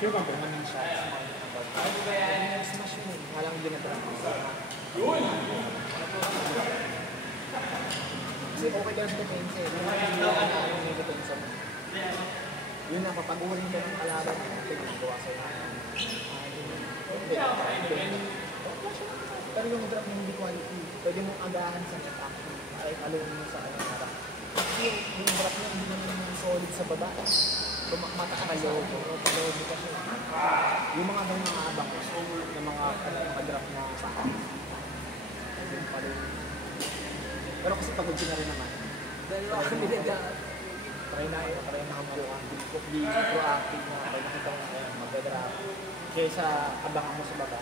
Sure bang kung anong shots? Smash yun. Walang ginagawa. Kasi okay ka lang sa defense eh. Yung may defense mo. Yun na, papagurin ka ng kalaban. Ginagawa sa'yo. Pero yung drop ng hindi quality, pwede mong agahan sa attack. Ay, alone mo sa harap. Kasi yung drop niya hindi naman solid sa baba. Mataas ka loob. Paloob mo kasi. Yung mga bang mga abang ng mga drop na sa akin. Yung paloob. Pero kasi pagod ka na rin naman. Try na proactive na try nakita mo na mag-drop. Kaysa abangan mo sa baba.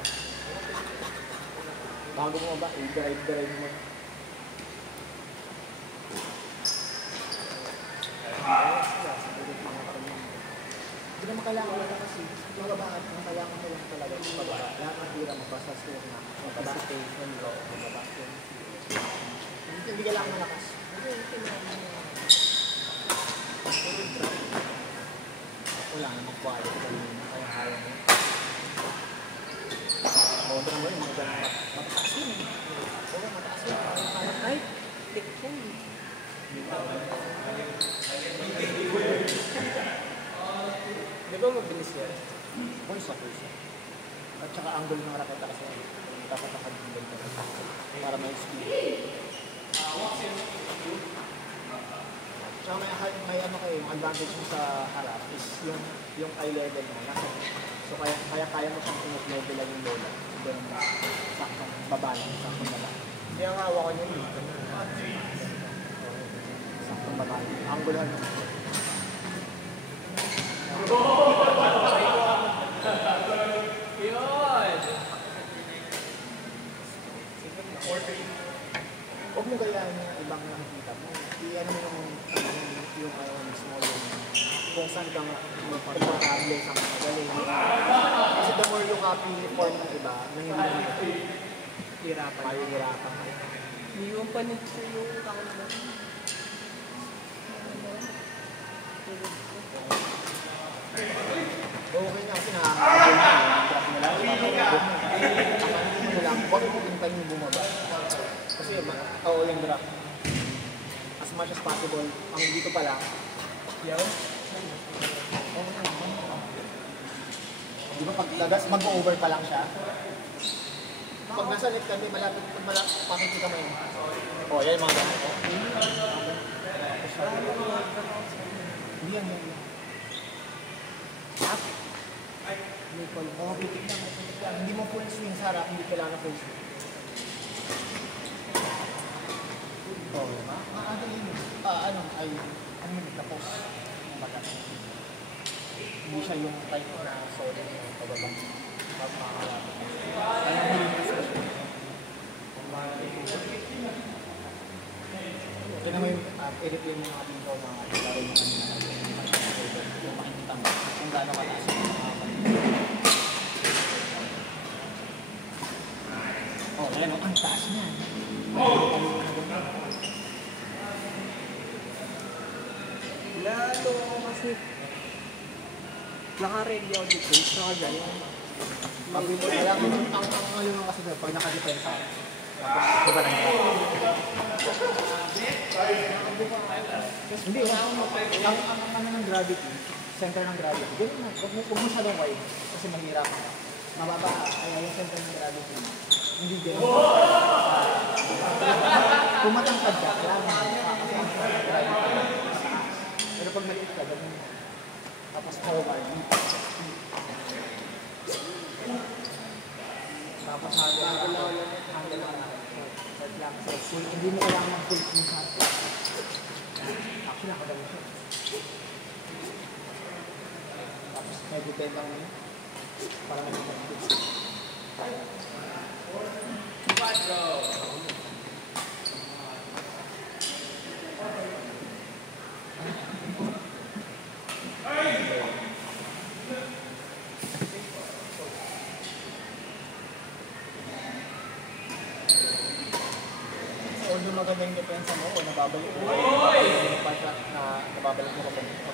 Bago mo ba, i-drive mo. Hindi naman kailangan wala kasi yung babaat, ang kailangan mo lang talaga yung pababa. Lahat ng tira mabasa sa iyo na mababa. Mababa. Hindi kailangan malakas. Wala namang quality kaya kaya mo. Ito naman yung mga mataas yun. Oo, mataas yun. Ay, tikpon. Di ba mabilis yan? Pulsa. At saka angle ng raketa kasi dapat nakadindal ka para may speed. Tsaka may ano kayo, yung advantage mo sa harap is yung eye level mo. So kaya mo siyang pinag-level lang yung lola. Ganun na. Saktong babalang. Hindi ang hawa ko niya yun. Saktong babalang. Anggulan mo. Huwag mo gayaan yung ibang nakikita mo. Iyan mo yung small kung saan kang magpapatable sa mga magaling. Kasi the more yung copy form ng iba, hirapan. Hindi yung panitso yung tao naman. Okay na kasi nakakagod na. Nakakagod mo lang. Huwag mo pintan yung bumaba. Kasi tao yung drop. As much as possible, ang dito pala, di ba pag lagas, mag-over pa lang siya. Pag nasa net kami, malapit, makikita mo yun. O, yan yung mga ganito. Hindi yan. Up. Oh, pitik lang. Hindi mo full swing sa harap, hindi kailangan full swing. Oh, ano yun, tapos bagat. Hindi siya yung type na solid na pababa. Pagkakalapit. Kaya hindi yung special. Kaya naman yung i-replay mo nga dito na laro mo yung makikita mo kung gaano kataas yung oh, ayan o, ang taas niya. Lalo kasi naka-ready ako dito, naka-ganyan. Ang ano kasi pag naka-depensa, tapos diba nangyari? Hindi, ang ano ng gravity, center ng gravity, gano'n na, huwag mo masyadong wide kasi mahirap. Mababa, kaya yung center ng gravity, hindi gano'n. Kung matangkad ka, kailangan mo, kasi ang center ng gravity, pero pag maliit ka, gano'n. Tapos forward, tapos handle lang. Hindi mo kailangan mag-full swing sa atin. Actually, nakadami siya. Tapos may depend lang yun. Para may mag-full swing. Maganda yung depensa mo o nababalik mo yung part na nababalik mo kapag dito.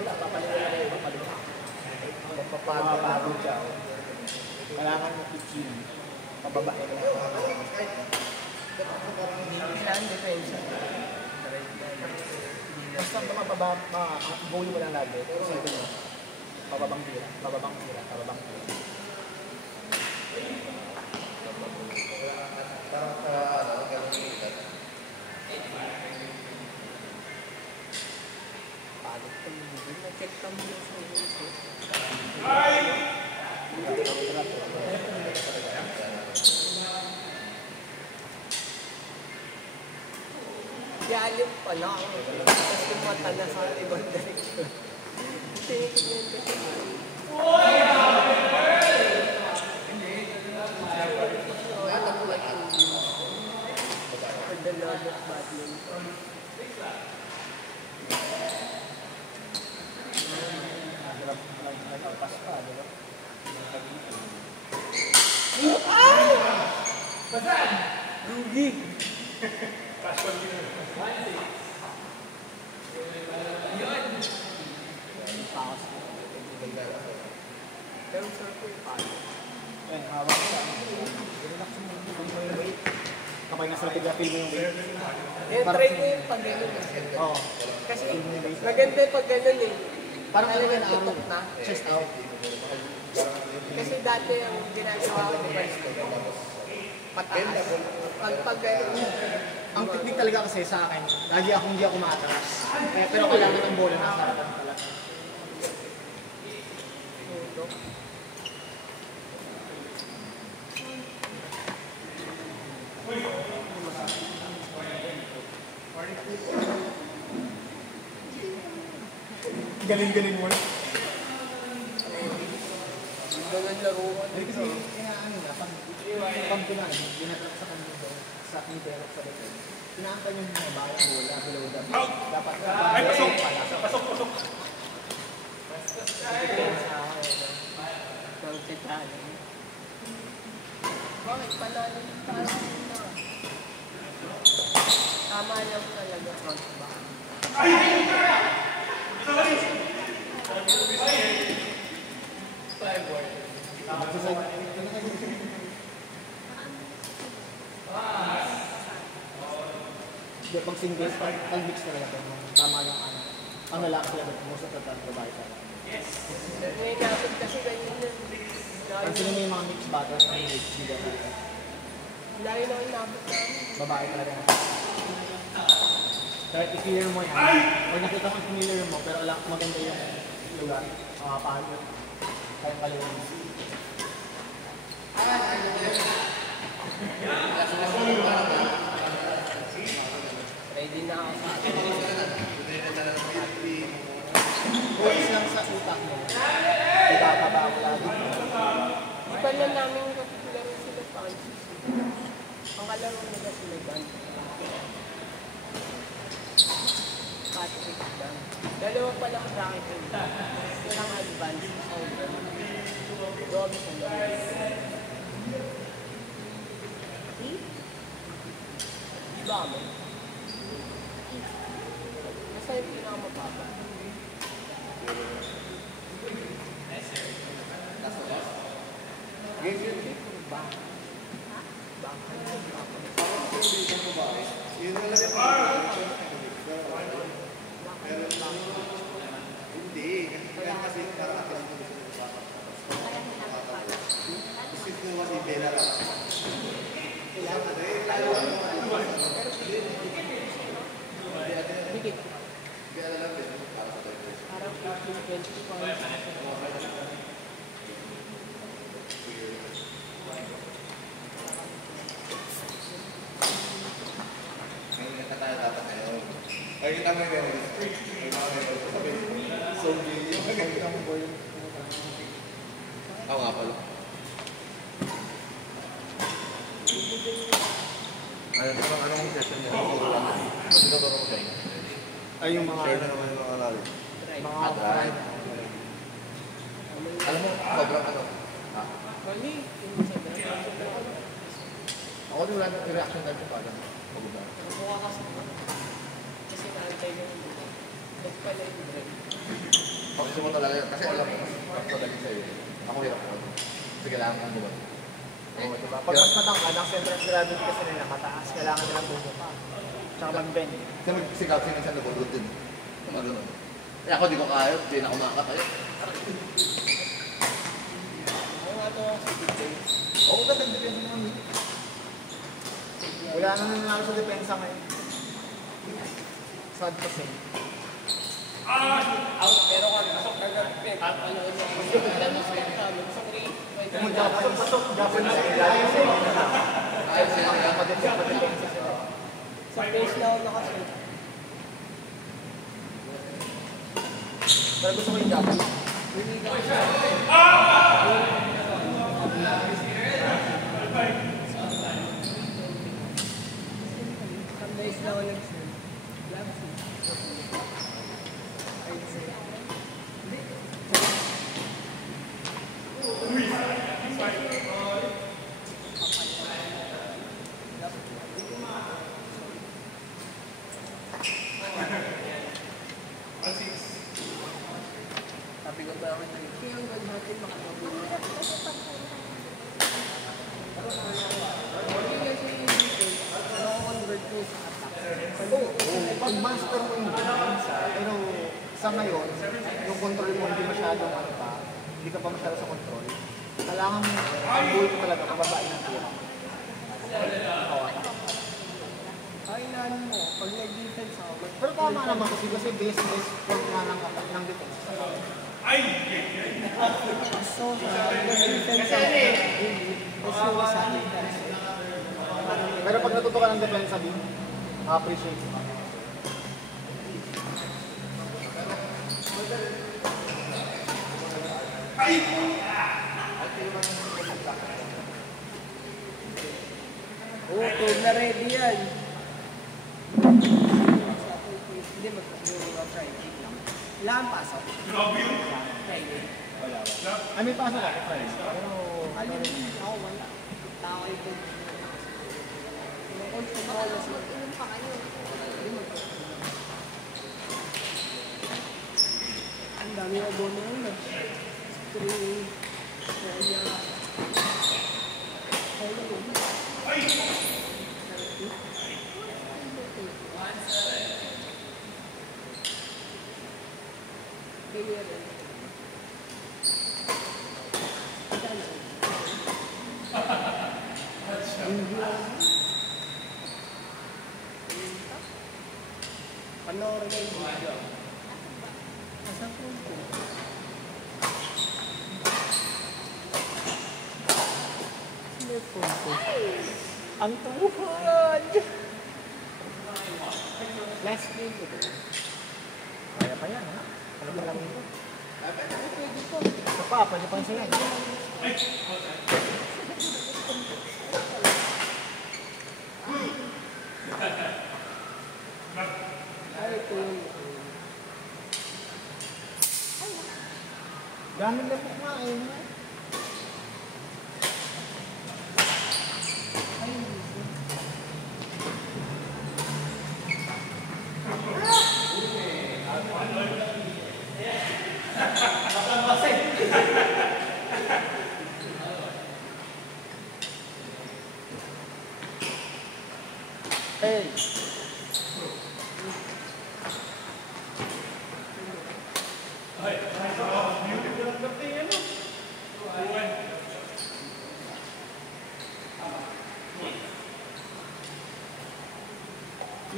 Wala, papaliwala kayo, papaliwala. Mapapagod siya. Kailangan mo i-chill. Pababae na lang. Kailangan depensa. Basta goal mo lang lagi. Isipin mo. Pababang tira, pababang tira, pababang tira. Pagod ko hindi. Na-check ka mo yung sa iyo. Yalim pala ako. Tapos yung mata na sa ibang direction. Tinitignan ko siya. For the love of badminton. Nagpapas pa, di ba? Rugi! Pero sir ko yung paano. Yan, hawak siya. Relax mo. Feel mo yung weight. Kapag nasa tiga, feel mo yung weight. Yan, try ko yung pag ganun eh. Oo. Kasi maganda yung pag ganun eh. Parang ano yan, tutok na. chest out. Kasi dati ang ginagawa ko di ba pataas. Pag ganun. Ang technique talaga kasi sa akin, lagi akong hindi ako maatras. Pero kailangan ang bola nasa harapan talaga. Tutok. Galing-galing mo na. Ganun laro ko. Kasi kaya ano na, pag kunan, ginatap sa kanila sa middle sa likod. Pinaantay yung mga bayang bola, below the ball. Dapat ay, pasok! Pasok! Bakit panalo yung parang na? Tama lang talaga front back. Hindi, pag single, pag mix talaga ito. Tama yung ano. Ang lalaki sila, most of the time, babae sila. May napit kasi ganyan yun. Kasi may mga mix battles na may sila talaga. Layo na yung napit namin. Babae talaga. Kaya i-clear mo yan. Pag nakita mo i-clear mo, pero maganda yung lugar. Pahalo. Kaya kaliwan mo. Ready na ako sa akin. Boys lang sa utak mo. Ibababa ko lagi. Di pa lang namin laro sila Francis. Ang kalaro nila sila Dan. Patrick Dan. Dalawa pa lang bracket yun. Silang advance over. Robinson lang. Dami. Nasa yung pinakamababa. Game yun eh. Yun na lang hindi. Kasi parang kasi kung mas ibela lang. Dikit. Parang 15-20 points. Ay, kita mo yung memories. May mga memories. Sabi, so gay. Oo nga pala. Anong session niya? Tinuturo ko tayo. Ay, yung mga... Share na naman yung mga lalo. Mga Drive. Alam mo, sobrang ano. Mali. Yung sa draft. Ako din wala yung reaction time ko pa. Pagod. Mukha kasi kasi naantay ko yung buka. Ba't pala yung drive? Gusto mo talaga yun. Kasi alam mo. mas magaling sa'yo. Ako hirap ako. Kasi kailangan kong buwan. Oo, diba? Pag mas matangkad, ang center of gravity kasi nila mataas, kailangan nilang bumuka. Tsaka mag-bend. Kasi mag-sigaw siya minsan nabulod din. Mga ganun. Eh ako di ko kaya, di na umakat tayo. Ano nga ito sa defense? Oo, ganda ang depensa naman. Wala na nangyari sa depensa ngayon. Sad to say. Pero kagagpit, ano yun? Alam mo sa kami, sa 3, Kung pasok, Japanese ay lagi sa inyo na lang. Ayos sila, kaya padepensa sila. sa base na ako nakasunod. Pero gusto ko yung Japanese. Sa base na ako nagsunod. Sabi ko ba ako na kaya ang ganda natin makakabili. Hindi kasi yung defense, convert ko sa attack. Pag master mo yung depensa, pero sa ngayon, yung control mo hindi masyadong ano pa, hindi ka pa masyado sa control, kailangan mo, ang goal ko talaga, pababain ng tira. Ay, naan mo, pag nag-defense ako, Pero tama naman kasi base form nga ng defense. so, sa nag-defense ako, gusto ko sa akin. Pero pag natuto ka ng depensa din, ma-appreciate mo. Oo, na ready yan. Hindi, magpapuro ka Friday lang. Wala ang pasok. Friday. Ay, may pasok ako, friends. Pero, Alam mo, ako wala. Tao ito. Yung coach ko ako na sila. Inom pa kayo. Ang dami na doon na yun. Three. Kaya. Kaya yun. Kaya rin. Panoorin na yung video. Nasa phone ko. May phone ko. Ang tuhod! last game ito. Kaya pa yan, ha? Ano pa lang ito? Pwede ko. Ito pa, pwede pang siya yan. Ay, ito yun. Gamit na po nga eh. Ay, hindi. Hey!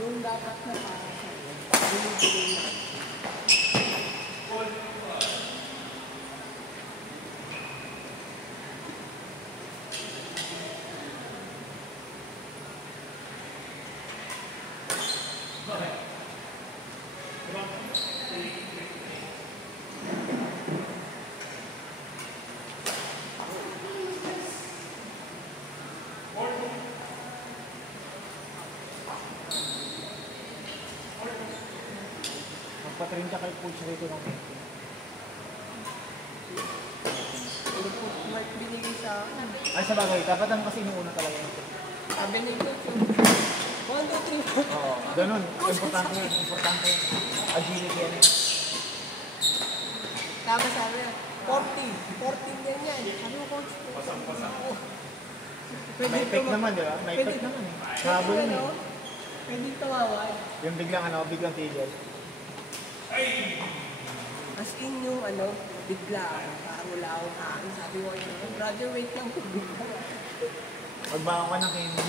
Yung dapat na para sa iyo, binibigay na. Magpatrain ka kay coach rito ng Ano po, Mark binigay sa akin. Ay, sa bagay, dapat ang kasi inuuna talaga yun. Sabi ni Coach, 1, 2, 3, 4. Oo, ganun. Importante yun, importante yun. Agility yan eh. Tama sabi. 14 yan yan. Sabi ko, coach, ako. May pick naman, di ba? May pick naman eh. Habol yun eh. Pwede tumawad. Yung biglang tigil. As in yung bigla, parang wala akong kain. Sabi ko, brother, wait lang kung bigla. Magbaon ka ng Kenny.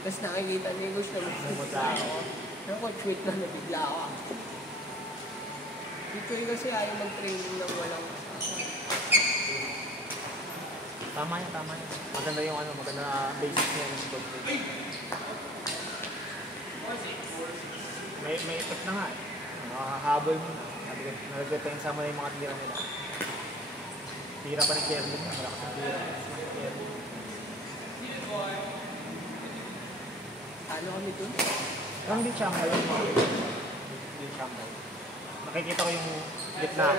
Tapos nakikita ni Gus na Pumunta ako. Pero coach, wait lang, nabigla ako. Dito kasi ayaw mag-training ng walang Tama yan. Maganda yung maganda na basics niya yung dog trade. May effect na nga eh. Nakakahabol mo na. Nag-depensa mo na yung mga tira nila. Tira pa ni Kerlin. Malakas ang tira. Ano kami dun? Parang di Shanghai yung mga di Shanghai. Nakikita ko yung gitna.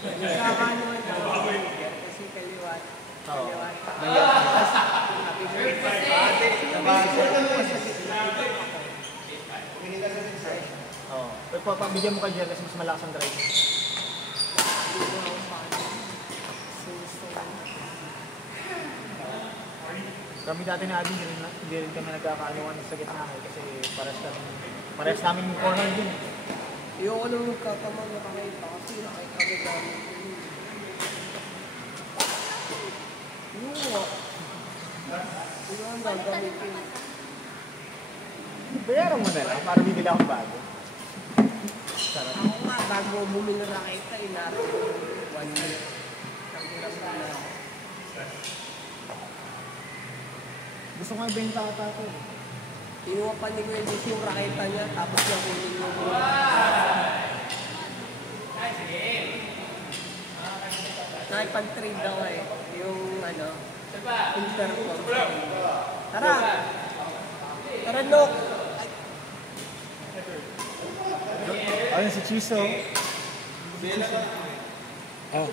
Nakakanuan namin kasi kaliwat. Oo. Kaliwat. Nangyari. Happy birthday. Oo. Pabigyan mo ka dyan kasi mas malakas ang drive. Kami dati na Abby, hindi rin kami nagkakaanuan sa gitna kasi parehas namin yung corner din. Ayoko nung nagkakamang nakakita kasi nakikagod namin yun. Yung ang gagamitin. Bayaran mo na lang para bibili akong bago. Sarap. Ako nga, bago bumili na nakita, inarap ko 1 year. Nagulang na ako. Gusto ko ibenta ka tato. Kinuha pa ni Kuya Dito yung raketa niya, tapos yung kunin yung nakipag-trade ako eh. Yung Intercom. Tara! Tara, look! Ayun si Chiso. Oh.